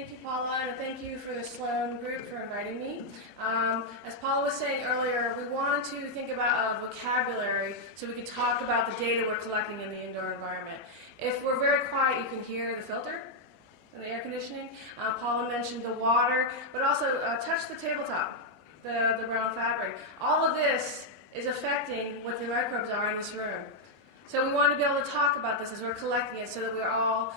Thank you, Paula, and thank you for the Sloan group for inviting me. As Paula was saying earlier, we want to think about a vocabulary so we can talk about the data we're collecting in the indoor environment. If we're very quiet, you can hear the filter and the air conditioning. Paula mentioned the water, but also touch the tabletop, the brown fabric. All of this is affecting what the microbes are in this room. So we want to be able to talk about this as we're collecting it so that we're all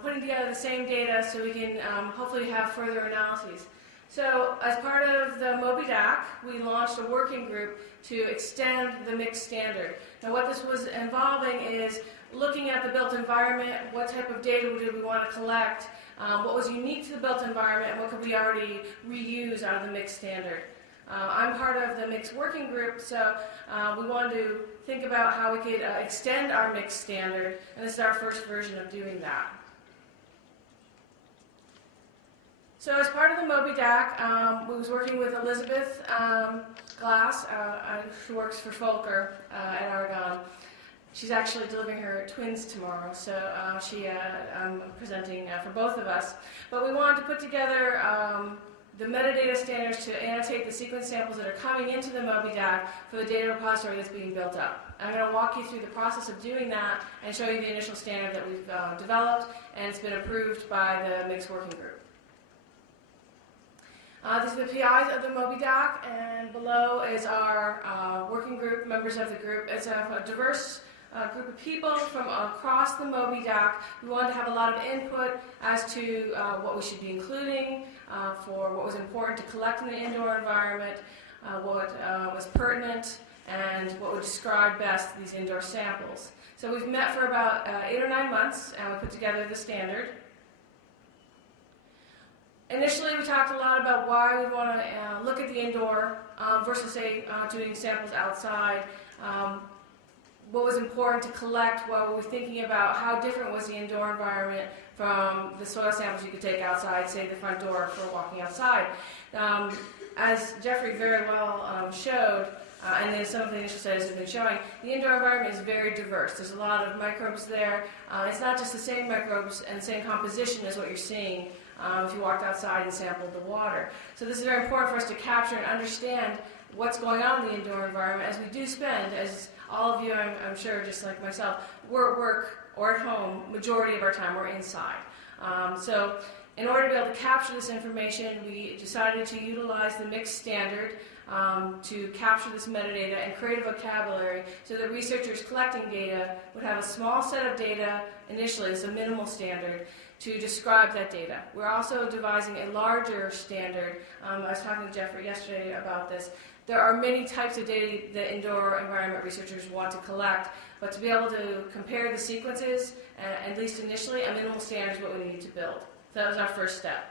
putting together the same data so we can hopefully have further analyses. So as part of the MobiDoc, we launched a working group to extend the mixed standard. Now what this was involving is looking at the built environment, what type of data did we want to collect, what was unique to the built environment, and what could we already reuse out of the mixed standard. I'm part of the mixed working group, so we wanted to think about how we could extend our mixed standard, and this is our first version of doing that. So as part of the MobiDoc, we was working with Elizabeth Glass, who works for Folker at Oregon. She's actually delivering her twins tomorrow, so I'm presenting for both of us. But we wanted to put together the metadata standards to annotate the sequence samples that are coming into the MobiDoc for the data repository that's being built up. I'm going to walk you through the process of doing that and show you the initial standard that we've developed, and it's been approved by the mixed working group. These are the PIs of the MobiDoc, and below is our working group, members of the group. It's a diverse group of people from across the MobiDoc. We wanted to have a lot of input as to what we should be including, for what was important to collect in the indoor environment, what was pertinent, and what would describe best these indoor samples. So we've met for about 8 or 9 months, and we put together the standard. Initially, we talked a lot about why we want to look at the indoor versus, say, doing samples outside. What was important to collect, what we were thinking about how different was the indoor environment from the soil samples you could take outside, say the front door for walking outside. As Jeffrey very well showed, and then some of the initial studies have been showing, the indoor environment is very diverse. There's a lot of microbes there. It's not just the same microbes and the same composition as what you're seeing if you walked outside and sampled the water. So this is very important for us to capture and understand what's going on in the indoor environment, as we do spend, as all of you, I'm sure, just like myself, we're at work or at home, majority of our time we're inside. So in order to be able to capture this information, we decided to utilize the mixed standard to capture this metadata and create a vocabulary so that researchers collecting data would have a small set of data initially, it's a minimal standard, to describe that data. We're also devising a larger standard. I was talking to Jeffrey yesterday about this. There are many types of data that indoor environment researchers want to collect, but to be able to compare the sequences, at least initially, a minimal standard is what we need to build. So that was our first step.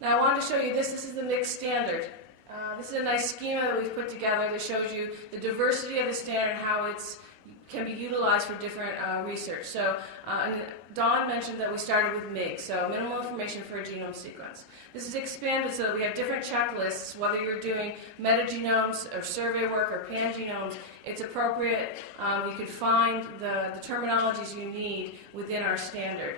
Now I wanted to show you this. This is the mixed standard. This is a nice schema that we've put together that shows you the diversity of the standard and how it can be utilized for different research. So Dawn mentioned that we started with MIG, so minimal information for a genome sequence. This is expanded so that we have different checklists, whether you're doing metagenomes or survey work or pangenomes, it's appropriate. You can find the terminologies you need within our standard.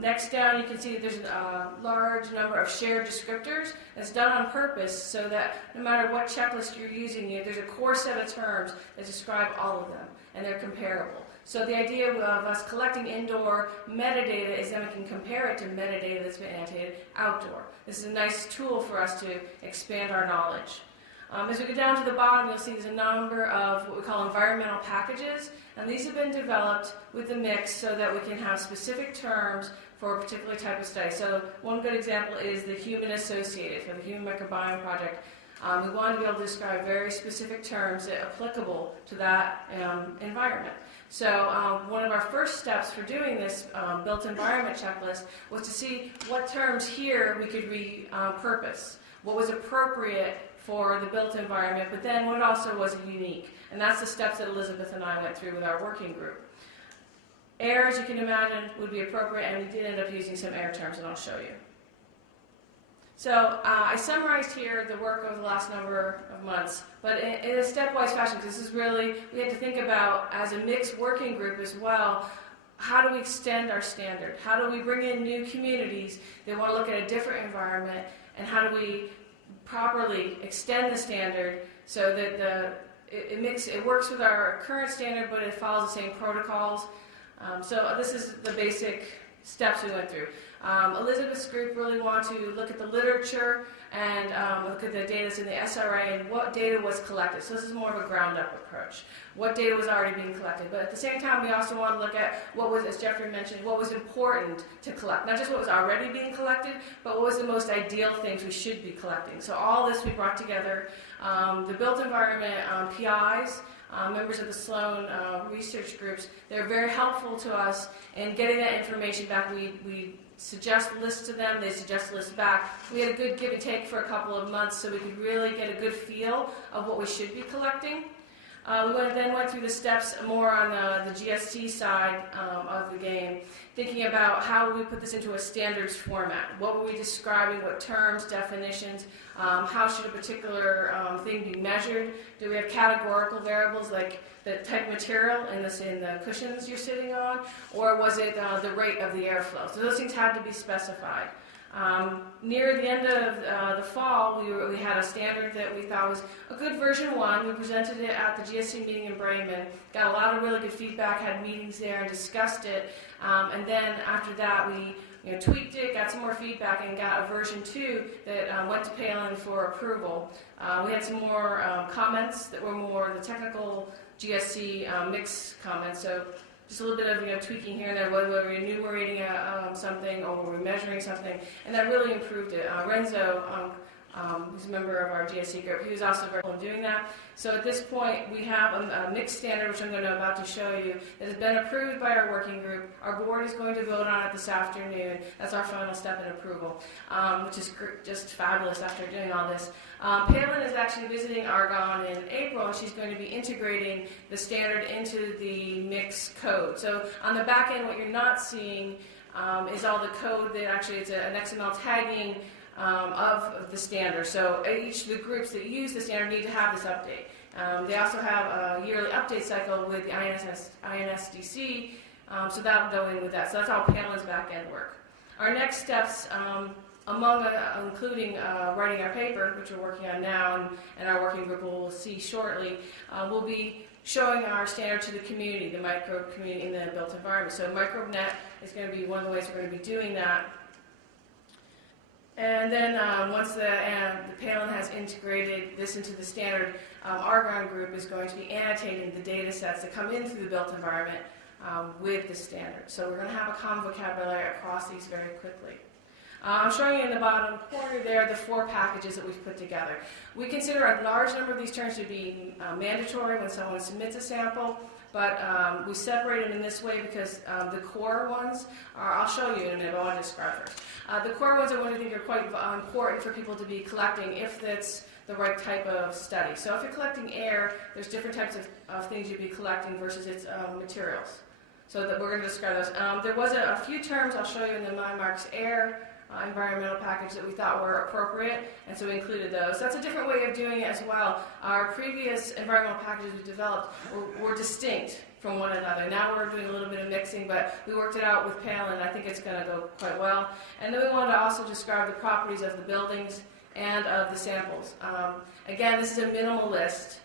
Next down, you can see that there's a large number of shared descriptors. That's done on purpose so that no matter what checklist you're using, there's a core set of terms that describe all of them, and they're comparable. So the idea of us collecting indoor metadata is that we can compare it to metadata that's been annotated outdoor. This is a nice tool for us to expand our knowledge. As we go down to the bottom, you'll see there's a number of what we call environmental packages, and these have been developed with the mix so that we can have specific terms for a particular type of study. So one good example is the human associated, for the Human Microbiome Project. We wanted to be able to describe very specific terms that are applicable to that environment. So one of our first steps for doing this built environment checklist was to see what terms here we could repurpose, what was appropriate for the built environment, but then what also was unique. And that's the steps that Elizabeth and I went through with our working group. Air, as you can imagine, would be appropriate, and we did end up using some air terms, and I'll show you. So I summarized here the work over the last number of months, but in a stepwise fashion, because this is really, we had to think about, as a mixed working group as well, how do we extend our standard? How do we bring in new communities that want to look at a different environment, and how do we properly extend the standard so that it works with our current standard, but it follows the same protocols. So this is the basic steps we went through. Elizabeth's group really want to look at the literature and look at the data that's in the SRA and what data was collected. So this is more of a ground-up approach. What data was already being collected. But at the same time, we also want to look at what was, as Jeffrey mentioned, what was important to collect. Not just what was already being collected, but what was the most ideal things we should be collecting. So all this we brought together. The built environment PIs, members of the Sloan research groups, they're very helpful to us in getting that information back. We suggest lists to them, they suggest lists back. We had a good give and take for a couple of months so we could really get a good feel of what we should be collecting. We then went through the steps more on the GST side of the game, thinking about how we put this into a standards format. What were we describing, what terms, definitions, how should a particular thing be measured? Do we have categorical variables like the type of material in the cushions you're sitting on, or was it the rate of the airflow? So those things had to be specified. Near the end of the fall, we had a standard that we thought was a good version 1. We presented it at the GSC meeting in Bremen, got a lot of really good feedback, had meetings there and discussed it, and then after that we tweaked it, got some more feedback, and got a version 2 that went to Palin for approval. We had some more comments that were more the technical GSC mix comments, so just a little bit of tweaking here and there, whether we're enumerating something or we're measuring something, and that really improved it. Renzo, who's a member of our GSC group, he was also very helpful in doing that. So at this point, we have a mixed standard, which I'm about to show you, that has been approved by our working group. Our board is going to vote on it this afternoon. That's our final step in approval, which is just fabulous after doing all this. Palin is actually visiting Argonne in April, and she's going to be integrating the standard into the mix code. So on the back end, what you're not seeing is all the code that actually it's an XML tagging of the standard. So each of the groups that use the standard need to have this update. They also have a yearly update cycle with the INSDC, so that will go in with that. So that's all Palin's back end work. Our next steps, including writing our paper, which we're working on now, and our working group will see shortly, will be showing our standard to the community, the microbe community in the built environment. So MicrobeNet is going to be one of the ways we're going to be doing that. And then once the Palin has integrated this into the standard, Argonne group is going to be annotating the data sets that come in through the built environment with the standard. So we're going to have a common vocabulary across these very quickly. I'm showing you in the bottom corner there the 4 packages that we've put together. We consider a large number of these terms to be mandatory when someone submits a sample, but we separate them in this way because the core ones I'll show you in a minute, but I want to describe first. The core ones I want to think are quite important for people to be collecting if that's the right type of study. So if you're collecting air, there's different types of things you'd be collecting versus its materials. So that we're going to describe those. There was a few terms I'll show you in the MyMarks Air environmental package that we thought were appropriate, and so we included those. That's a different way of doing it as well. Our previous environmental packages we developed were distinct from one another. Now we're doing a little bit of mixing, but we worked it out with Palin. I think it's going to go quite well. And then we wanted to also describe the properties of the buildings and of the samples. Again, this is a minimal list.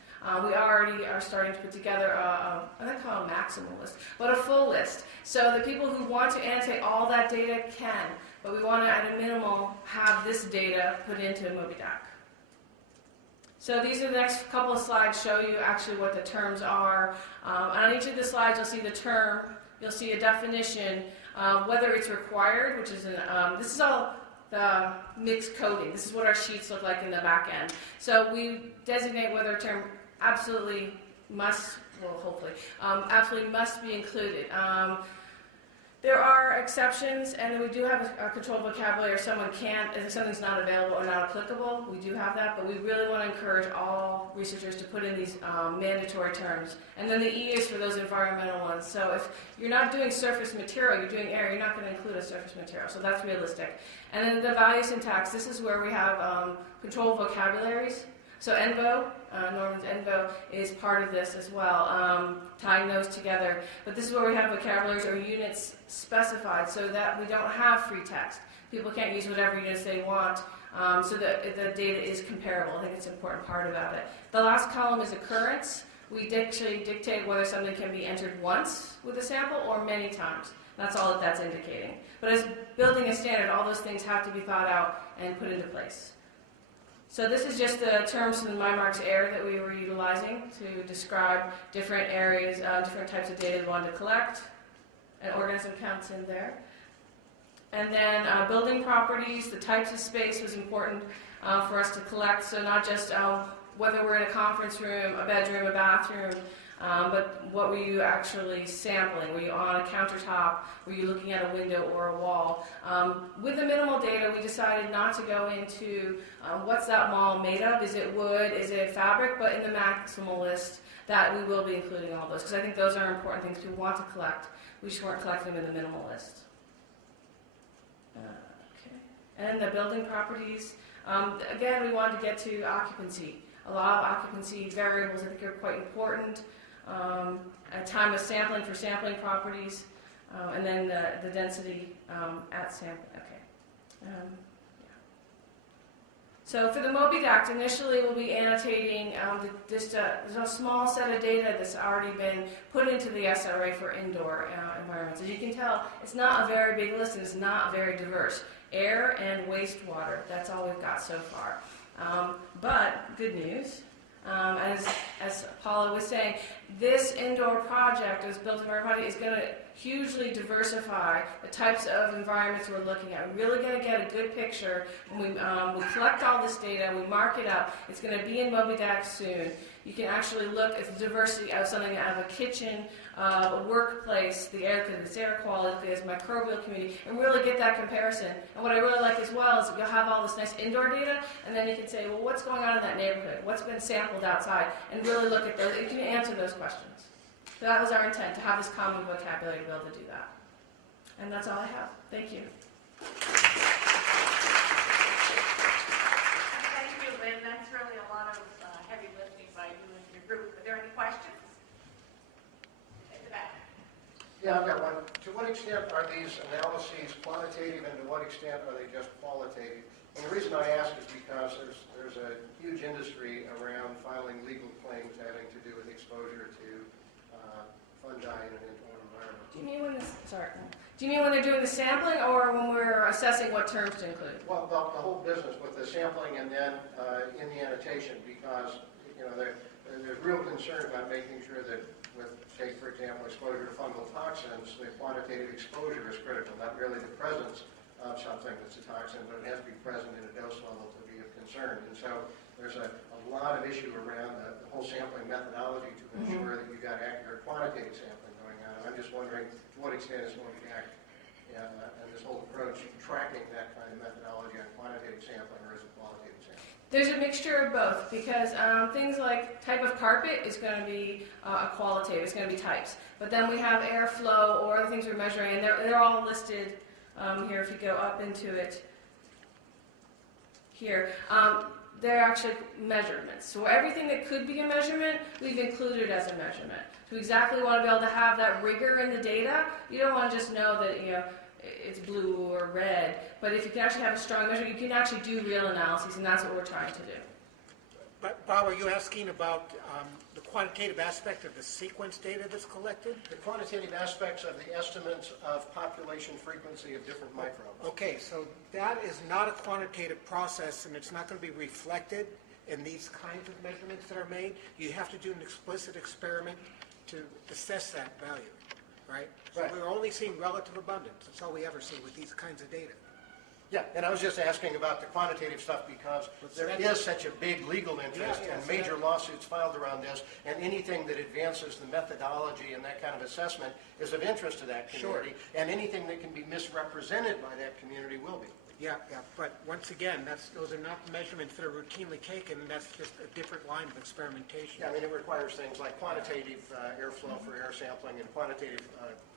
We already are starting to put together I don't call it a maximal list, but a full list. So the people who want to annotate all that data can, but we want to, at a minimum, have this data put into MobiDoc. So these are the next couple of slides show you actually what the terms are. On each of the slides you'll see the term, you'll see a definition, whether it's required, which is this is all the mixed coding. This is what our sheets look like in the back end. So we designate whether a term absolutely must, well hopefully, absolutely must be included. There are exceptions, and we do have a controlled vocabulary if someone can't, if something's not available or not applicable, we do have that, but we really want to encourage all researchers to put in these mandatory terms. And then the E is for those environmental ones. So if you're not doing surface material, you're doing air, you're not going to include a surface material, so that's realistic. And then the value syntax, this is where we have controlled vocabularies. So ENVO, Norman's ENVO, is part of this as well, tying those together. But this is where we have vocabularies or units specified so that we don't have free text. People can't use whatever units they want, so that the data is comparable. I think it's an important part about it. The last column is occurrence. We actually dictate whether something can be entered once with a sample or many times. That's all that that's indicating. But as building a standard, all those things have to be thought out and put into place. So this is just the terms from the MyMarks AIR that we were utilizing to describe different areas, different types of data we wanted to collect, and organism counts in there. And then building properties, the types of space was important for us to collect, so not just whether we're in a conference room, a bedroom, a bathroom, but what were you actually sampling? Were you on a countertop? Were you looking at a window or a wall? With the minimal data, we decided not to go into what's that wall made of? Is it wood? Is it fabric? But in the maximal list, that we will be including all those, because I think those are important things we want to collect. We just weren't collecting them in the minimal list. Okay. And the building properties, again, we wanted to get to occupancy. A lot of occupancy variables I think are quite important. A time of sampling for sampling properties, and then the density at sample. Okay. Yeah. So for the MobiDACT, initially we'll be annotating there's a small set of data that's already been put into the SRA for indoor environments. As you can tell, it's not a very big list and it's not very diverse. Air and wastewater, that's all we've got so far. But good news, as Paula was saying, this indoor project, as Built Environment Project, is going to hugely diversify the types of environments we're looking at. We're really going to get a good picture when we collect all this data, we mark it up. It's going to be in MobiDACT soon. You can actually look at the diversity of something out of a kitchen, a workplace, the air quality, the microbial community, and really get that comparison. And what I really like as well is you'll have all this nice indoor data, and then you can say, well, what's going on in that neighborhood? What's been sampled outside? And really look at those. You can answer those questions. So that was our intent, to have this common vocabulary to be able to do that. And that's all I have. Thank you. Thank you, Lynn. That's really a lot of heavy lifting by you and your group. Are there any questions? At the back. Yeah, I've got one. To what extent are these analyses quantitative, and to what extent are they just qualitative? And the reason I ask is because there's a huge industry around filing legal claims having to do with exposure to fungi in an indoor environment. Do you mean when they're doing the sampling, or when we're assessing what terms to include? Well, the whole business with the sampling and then in the annotation, because there's real concern about making sure that with, take for example, exposure to fungal toxins, the quantitative exposure is critical, not merely the presence of something that's a toxin, but it has to be present in a dose level to be of concern. And so there's a lot of issue around the whole sampling methodology to ensure that you've got accurate quantitative sampling going on. I'm just wondering to what extent is MobiDACT and this whole approach tracking that kind of methodology on quantitative sampling, or is it qualitative sampling? There's a mixture of both, because things like type of carpet is going to be a qualitative, it's going to be types. But then we have airflow or other things we're measuring, and they're all listed here if you go up into it here. They're actually measurements. So everything that could be a measurement, we've included as a measurement. So we exactly want to be able to have that rigor in the data. You don't want to just know that it's blue or red, but if you can actually have a strong measure, you can actually do real analyses, and that's what we're trying to do. But Bob, are you asking about the quantitative aspect of the sequence data that's collected? The quantitative aspects of the estimates of population frequency of different microbes. Okay, so that is not a quantitative process, and it's not going to be reflected in these kinds of measurements that are made. You have to do an explicit experiment to assess that value, right? So Right. we're only seeing relative abundance. That's all we ever see with these kinds of data. Yeah, and I was just asking about the quantitative stuff because there is such a big legal interest Yeah, and major lawsuits filed around this, and anything that advances the methodology and that kind of assessment is of interest to that community, and anything that can be misrepresented by that community will be. Yeah, but once again, those are not measurements that are routinely taken. That's just a different line of experimentation. Yeah, I mean, it requires things like quantitative airflow for air sampling and quantitative...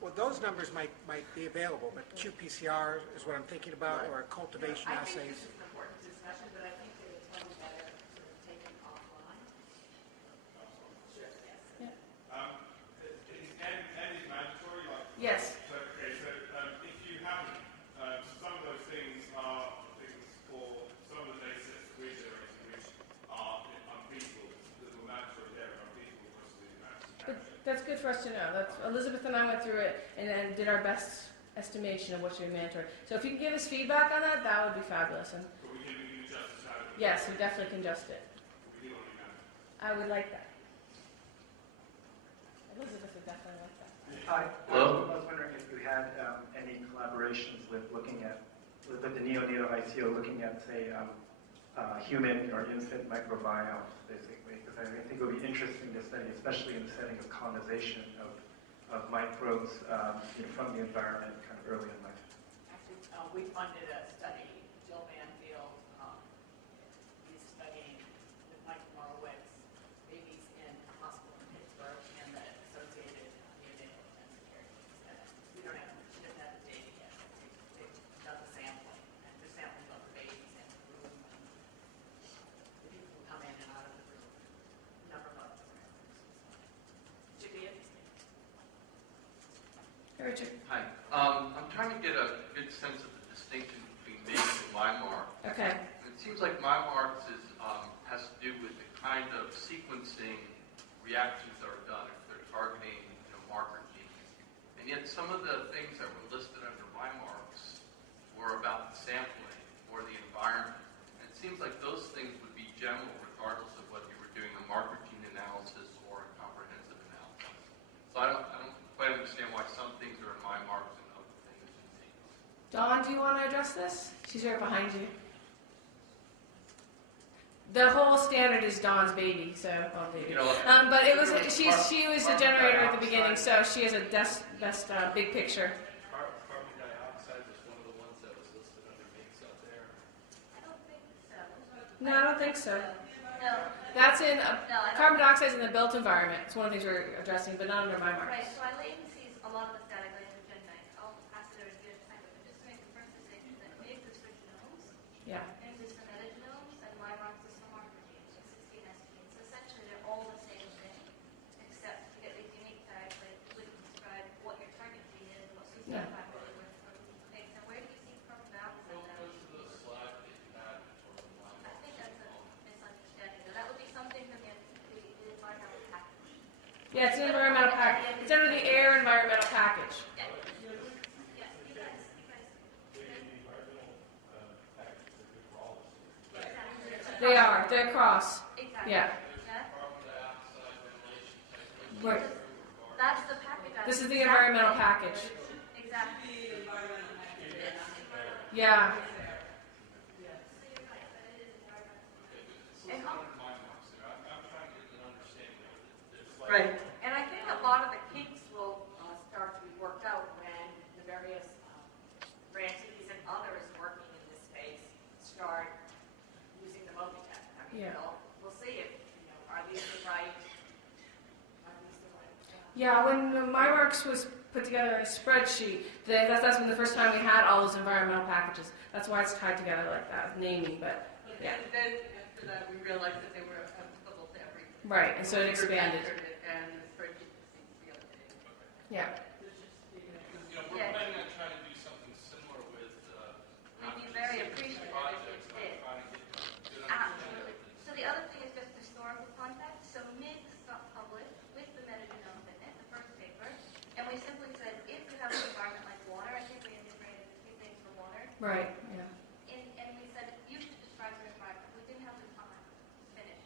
Well, those numbers might be available, but qPCR is what I'm thinking about, Right. or cultivation I think assays. this is an important discussion, but I think that it's probably better sort of taken That's good for us to know. Elizabeth and I went through it and then did our best estimation of what should be mandatory. So if you can give us feedback on that, that would be fabulous. And But we can adjust the salary. yes, we definitely can adjust it. We do want to be managed. I would like that. Elizabeth would definitely like that. Hi. Hello? I was wondering if you had any collaborations with looking at, with the neonatal ICO, looking at, say, human or infant microbiome, basically, because I think it would be interesting to study, especially in the setting of colonization of microbes from the environment kind of early in life. Actually, we funded a study. Jill Banfield is studying with Mike Morowitz babies in a hospital in Pittsburgh and the associated neonatal intensive care units. We don't have, she doesn't have the data yet. They've done the sampling, and they're sampling both the babies and the room, and the people who come in and out of the room, number of other parameters. Should be interesting. Hey, Richard. Hi. I'm trying to get a good sense of the distinction between MIG and MyMark. Okay. It seems like MyMarks has to do with the kind of sequencing reactions that are done if they're targeting marker genes. And yet some of the things that were listed under MyMarks were about the sampling or the environment. And it seems like those things would be general regardless of whether you were doing a marker gene analysis or a comprehensive analysis. So I don't quite understand why some things are in MyMarks and other things in sequence. Dawn, do you want to address this? She's right behind you. The whole standard is Dawn's baby, so baby. But it was she was the generator at the beginning, so she has a best big picture. Carbon dioxide was one of the ones that was listed under MIGs out there. I don't think so. No, I don't think so. No. That's in No, I don't. carbon dioxide is in the built environment. It's one of the things we're addressing, but not under my Right, marks. so I latencies a lot of the static laser Gen 9. I'll pass it over to you in a second, but just to make the first distinction that MIGs are switch genomes, Yeah. MIGs are some metagenomes, and MyMarks are some marker genes, like 16S genes. So essentially they're all the same thing, except you get these unique tags like we can describe what your target gene is, what system Yeah. fiber it with from MIGs. And where do you see carbon dioxide now? I think that's a misunderstanding. So that would be something from the environmental package. Yeah, it's an environmental package. It's under the air environmental package. Yeah. Yes, you guys. They are. They're across. Exactly. Yeah. Yeah? Right. That's the package. This is the environmental package. Exactly. Yeah. And Right. And I think a lot of the kinks will start to be worked out when the various grantees and others working in this space start using the multi-tech. I mean, Yeah. we'll see if, are these the right, Yeah, when MyMarks was put together in a spreadsheet, that's when the first time we had all those environmental packages. That's why it's tied together like that, naming, but yeah. Then after that, we realized that they were applicable to everything. Right, and so it expanded. And the spreadsheet seems to be updated. Yeah. We're Yeah. planning on trying to do something similar with We'd be very appreciative if projects, you did. trying to get good Absolutely. understanding. So the other thing is just historical context. So MIGs got published with the metagenomes in it, the first paper, and we simply said if you have an environment like water, I think we integrated a few things for water, Right. Yeah. and we said you should describe your environment. We didn't have the time to finish.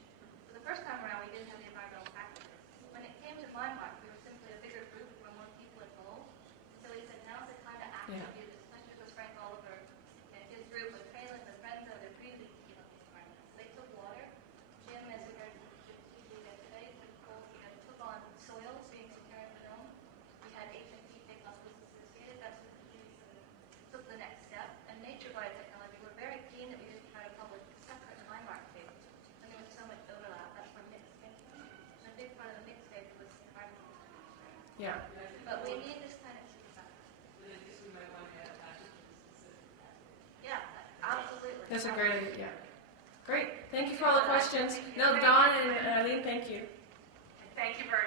So the first time around, we didn't have the environmental packages. When it came to MyMark, we were simply a bigger group, there were more people involved. So we said now's the time to actually Yeah. do this, especially with Frank Oliver and his group with Palin, with Renzo, they're really keen on the environment. So they took water. Jim, as we heard yesterday, took on soils being secure in the dome. We had HMP take on what's associated. That's what we took the next step. And Nature Biotechnology were very keen that we didn't try to publish separate MyMark papers. And there was so much overlap. That's where mix came from. And a big part of the mix paper was environmental. Yeah. But we need this kind of feedback. Yeah, absolutely. That's a great. Yeah. Great. Thank you for all the questions. No, Dawn and Eileen, thank you. thank you very